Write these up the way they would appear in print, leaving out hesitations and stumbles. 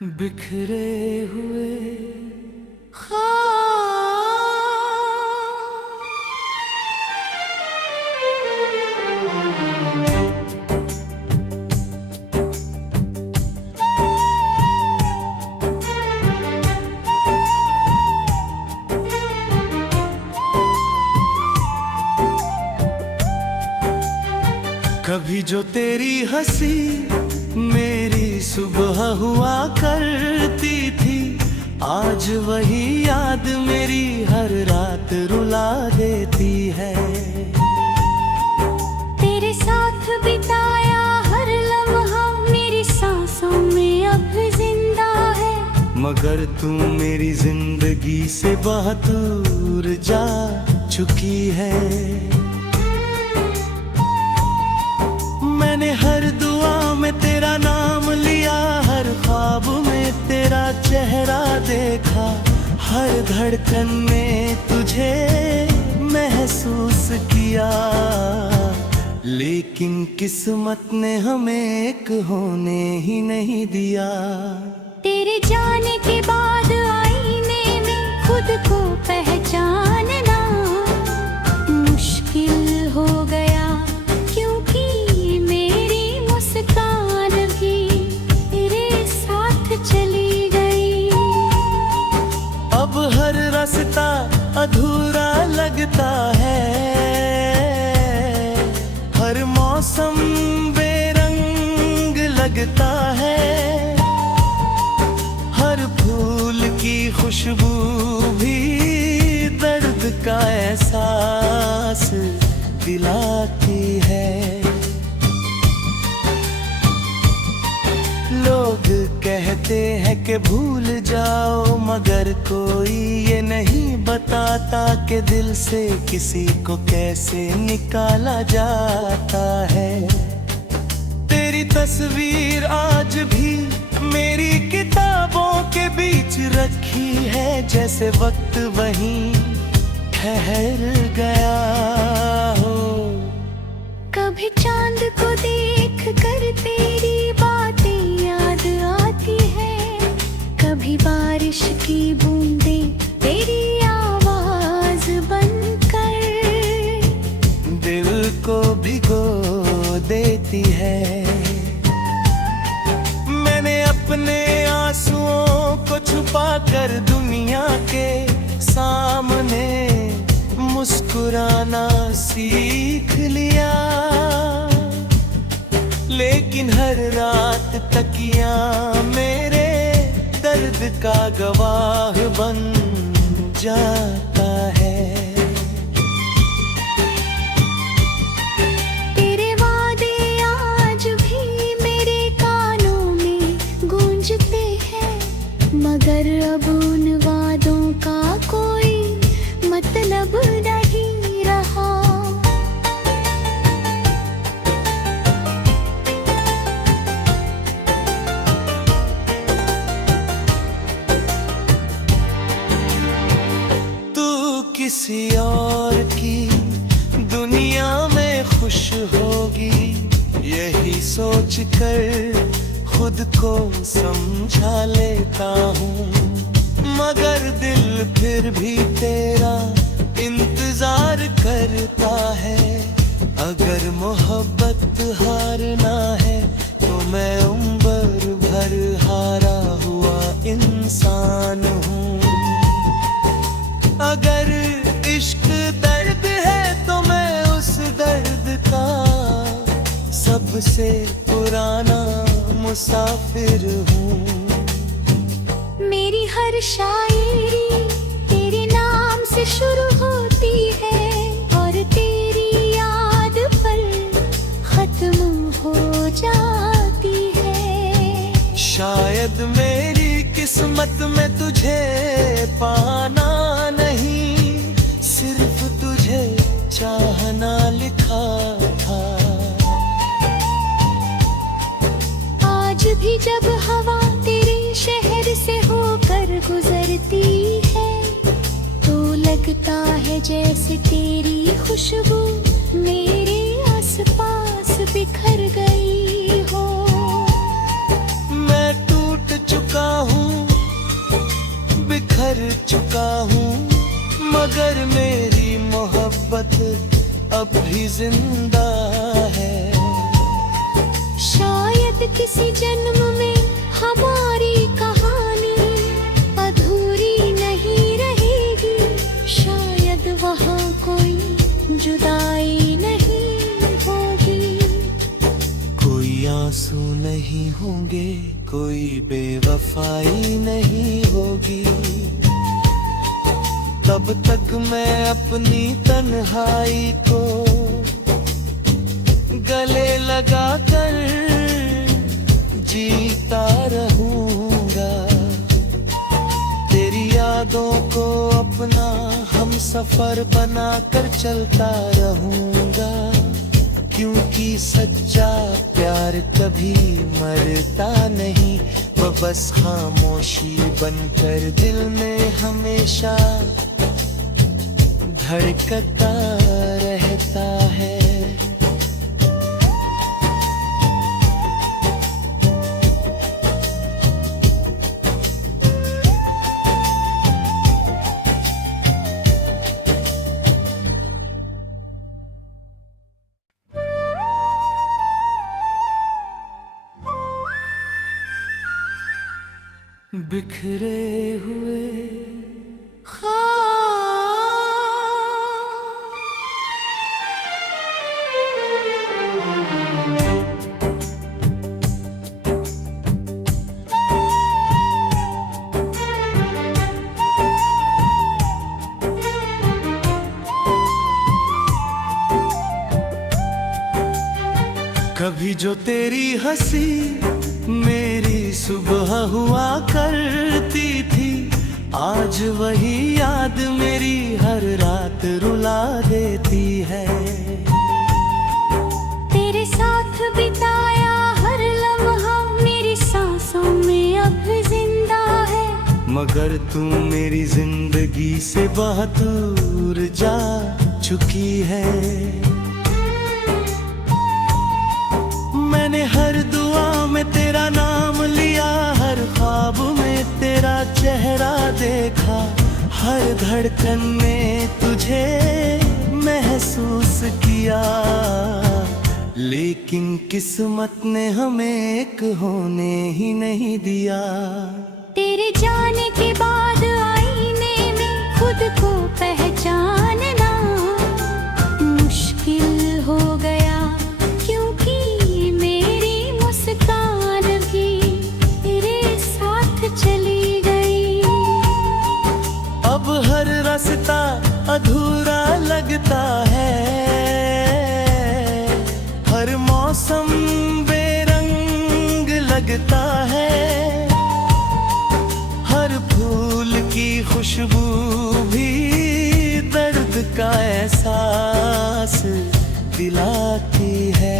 बिखरे हुए कभी जो तेरी हंसी मेरी सुबह हुआ करती थी, आज वही याद मेरी हर रात रुला देती है। तेरे साथ बिताया हर लम्हा मेरी सांसों में अब जिंदा है, मगर तू मेरी जिंदगी से बहुत दूर जा चुकी है। मैंने हर दुआ में तेरा नाम लिया, हर ख्वाब में तेरा चेहरा देखा, हर धड़कन में तुझे महसूस किया। लेकिन किस्मत ने हमें एक होने ही नहीं दिया। तेरे जाने के बाद आईने में खुद को पहचानना मुश्किल हो गया, क्योंकि मेरी मुस्कान भी तेरे साथ चली गई। अब हर रास्ता अधूरा लगता है, हर मौसम बेरंग लगता है, हर फूल की खुशबू भी दर्द का एहसास दिलाती है। लोग कहते हैं कि भूल जाओ, मगर कोई ये नहीं बताता कि दिल से किसी को कैसे निकाला जाता है। तेरी तस्वीर आज भी मेरी किताबों के बीच रखी है, जैसे वक्त वहीं ठहर गया हो। कभी चांद को देख कर तेरी बातें याद आती है, कभी बारिश की बूंदें तेरी आवाज बनकर दिल को भिगो देती है। मैंने अपने आंसुओं को छुपा कर दुनिया के सामने मुस्कुराना सीख लिया, लेकिन हर रात तकिया मेरे दर्द का गवाह बन जाता है। तेरे वादे आज भी मेरे कानों में गूंजते हैं, मगर अब उन वादों का कोई मतलब नहीं रहा। तू किसी और की दुनिया में खुश होगी, यही सोच कर खुद को समझा लेता हूँ, मगर दिल फिर भी तेरा इंतजार करता है। अगर मोहब्बत हारना है तो मैं उम्र भर हारा हुआ इंसान हूँ। अगर इश्क दर्द है तो मैं उस दर्द का सबसे पुराना मुसाफिर हूँ। मेरी हर शायरी तेरे नाम से शुरू होती है, और तेरी याद पर खत्म हो जाती है। शायद मेरी किस्मत में तुझे पाना नहीं, सिर्फ तुझे चाहना लिखा था। आज भी जब हवा तेरे शहर से होकर गुजरती है, तो लगता है जैसे तेरी खुशबू मेरे आसपास बिखर गई हो। मैं टूट चुका अब भी जिंदा है। शायद किसी जन्म में हमारी कहानी अधूरी नहीं रहेगी, शायद वहाँ कोई जुदाई नहीं होगी। कोई आंसू नहीं होंगे, कोई बेवफाई नहीं होगी। तब तक मैं अपनी तन्हाई को गले लगा कर जीता रहूंगा। तेरी यादों को अपना हम सफर बना कर चलता रहूंगा, क्योंकि सच्चा प्यार कभी मरता नहीं, वो बस खामोशी बनकर दिल में हमेशा धड़कता रहता है। बिखरे हुए कभी जो तेरी हंसी मेरी सुबह हुआ करती थी, आज वही याद मेरी हर रात रुला देती है। तेरे साथ बिताया हर लम्हा मेरी सांसों में अब जिंदा है, मगर तू मेरी जिंदगी से बहुत दूर जा चुकी है। मैंने हर दुआ में तेरा नाम लिया, हर ख्वाब में तेरा चेहरा देखा, हर धड़कन में तुझे महसूस किया। लेकिन किस्मत ने हमें एक होने ही नहीं दिया। तेरे जाने के बाद आईने में खुद को पहचानना मुश्किल हो गया, चली गई। अब हर रास्ता अधूरा लगता है, हर मौसम बेरंग लगता है, हर फूल की खुशबू भी दर्द का एहसास दिलाती है।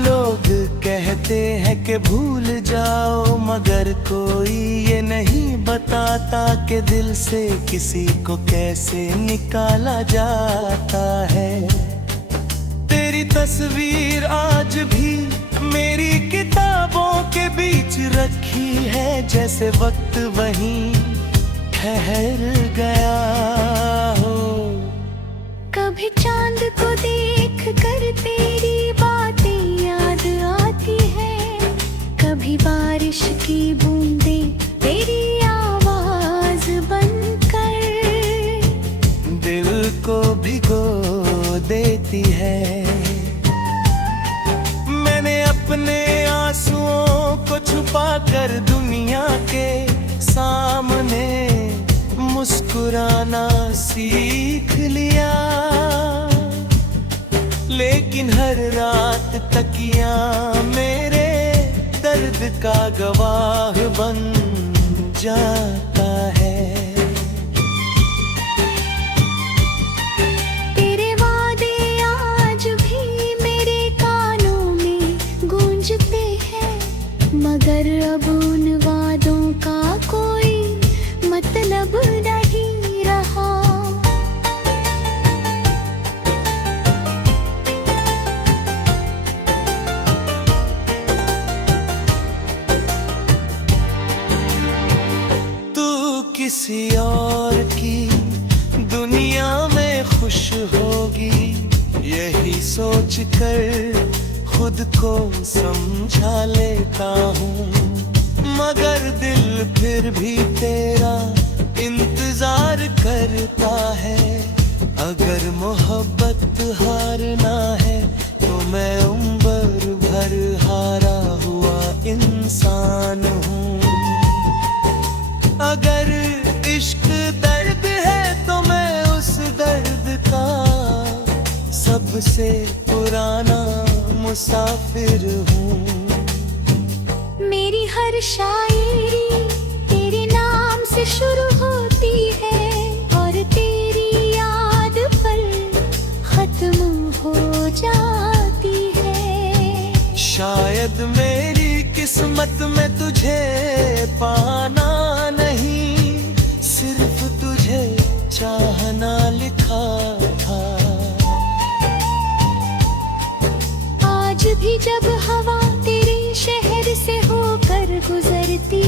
लोग कहते हैं कि भूल जाओ, मगर कोई ये नहीं बताता कि दिल से किसी को कैसे निकाला जाता है। तेरी तस्वीर आज भी मेरी किताबों के बीच रखी है, जैसे वक्त वहीं ठहर गया हो। कभी चांद को देख कर तेरी बातें याद आती है, कभी बारिश की बूंदें तेरी आवाज बनकर दिल को भिगो देती है। मैंने अपने आंसुओं को छुपा कर दुनिया के सामने मुस्कुराना सीख लिया, लेकिन हर रात तकिया मेरे दर्द का गवाह बन जाता है। तेरे वादे आज भी मेरे कानों में गूंजते हैं, मगर अब उन वादों का कोई मतलब नहीं रहा। तू खुश होगी, यही सोच कर खुद को समझा लेता हूँ। मगर दिल फिर भी तेरा इंतजार करता है। अगर मोहब्बत हारना है तो मैं उम्र भर हारा हुआ इंसान हूँ। अगर इश्क दर्द है तो मैं उस दर्द का सबसे पुराना मुसाफिर हूँ। मेरी हर शायरी तेरे नाम से शुरू होती है और तेरी याद पर खत्म हो जाती है। शायद मेरी किस्मत में तुझे पाना नहीं, सिर्फ तुझे चाहना लिखा था। आज भी जब हवा तेरे शहर से होकर गुजरती